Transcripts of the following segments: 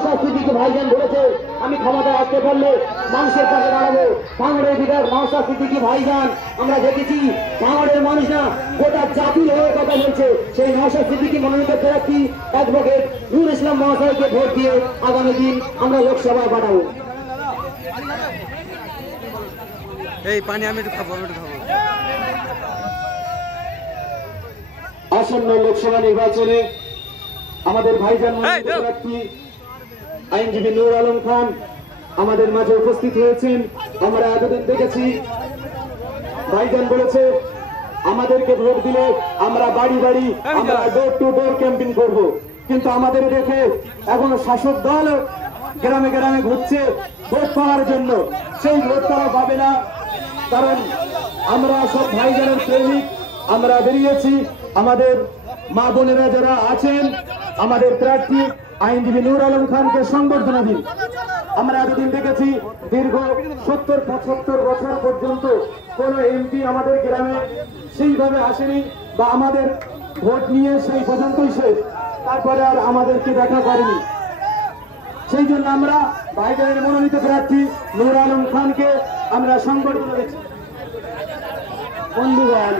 নওশাদ সিদ্দিকী ভাইজান বলেছে আমি ক্ষমতা আসতে পারলে মানুষের পাশে দাঁড়াবো। ভাঙড়ের বিধায়ক নওশাদ সিদ্দিকী ভাইজান আমরা দেখেছি ভাঙড়ের মানুষ না গোটা জাতির হয়ে কথা বলছে। সেই নওশাদ সিদ্দিকী মনোনীত প্রার্থী অ্যাডভোকেট নূর ইসলাম মহাশয়কে ভোট দিয়ে আগামী দিন আমরা লোকসভায় পাঠাবো। এই পানি আমি একটু খাবো, আসন্ন লোকসভা নির্বাচনে আমাদের ভাইজান প্রার্থী আইনজীবী নূর আলম খান আমাদের মাঝে উপস্থিত হয়েছেন। আমরা এতদিন দেখেছি ভাইজান বলেছে আমাদেরকে ভোট দিলে আমরা বাড়ি বাড়ি আমরা ডোর টু ডোর ক্যাম্পেইন করব, কিন্তু আমাদের দেখে এখন শাসক দল গ্রামে গ্রামে ঘুরছে ভোট পাওয়ার জন্য। সেই ভোট তারা পাবে না, কারণ আমরা সব ভাইজানের প্রেমিক। আমরা বেরিয়েছি আমাদের মা বোনেরা যারা আছেন আমাদের প্রার্থী আইনজীবী নূর আলম খানকে সংবর্ধনা দিন। আমরা এতদিন দেখেছি দীর্ঘ 70-75 বছর পর্যন্ত কোন এমপি আমাদের গ্রামে সেইভাবে আসেনি বা আমাদের ভোট নিয়ে সেই পর্যন্তই শেষ, তারপরে আর আমাদেরকে দেখা করেনি। সেই জন্য আমরা ভাইজানের মনোনীত প্রার্থী নূর আলম খানকে আমরা সংবর্ধনা দিচ্ছি। বন্ধুগণ,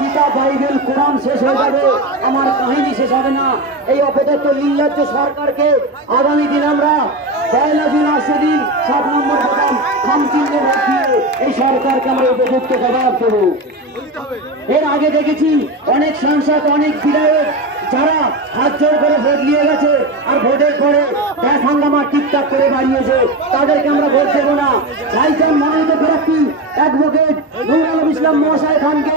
গীতা বাইবেল কোরআন শেষ হয়ে যাবে, আমার কাহিনী শেষ হবে না। এই অপদার্থ নির্লজ্জ সরকারকে আগামী দিন আমরা 1 জুন আসছে দিন 7 নম্বর বাদাম খামচিহ্নে ভোট দিয়ে এই সরকারকে আমরা উপযুক্ত জবাব দেব। এর আগে দেখেছি অনেক সাংসদ অনেক বিধায়ক যারা হাত জোর করে ভোট নিয়ে গেছে আর ভোটের পরে গ্যাস হাঙ্গামা টিকটাক করে বাড়িয়েছে, তাদেরকে আমরা ভোট দেবো না। ভাইজান মনোনীত প্রার্থী অ্যাডভোকেট নূর আলম ইসলাম মহাশয় খানকে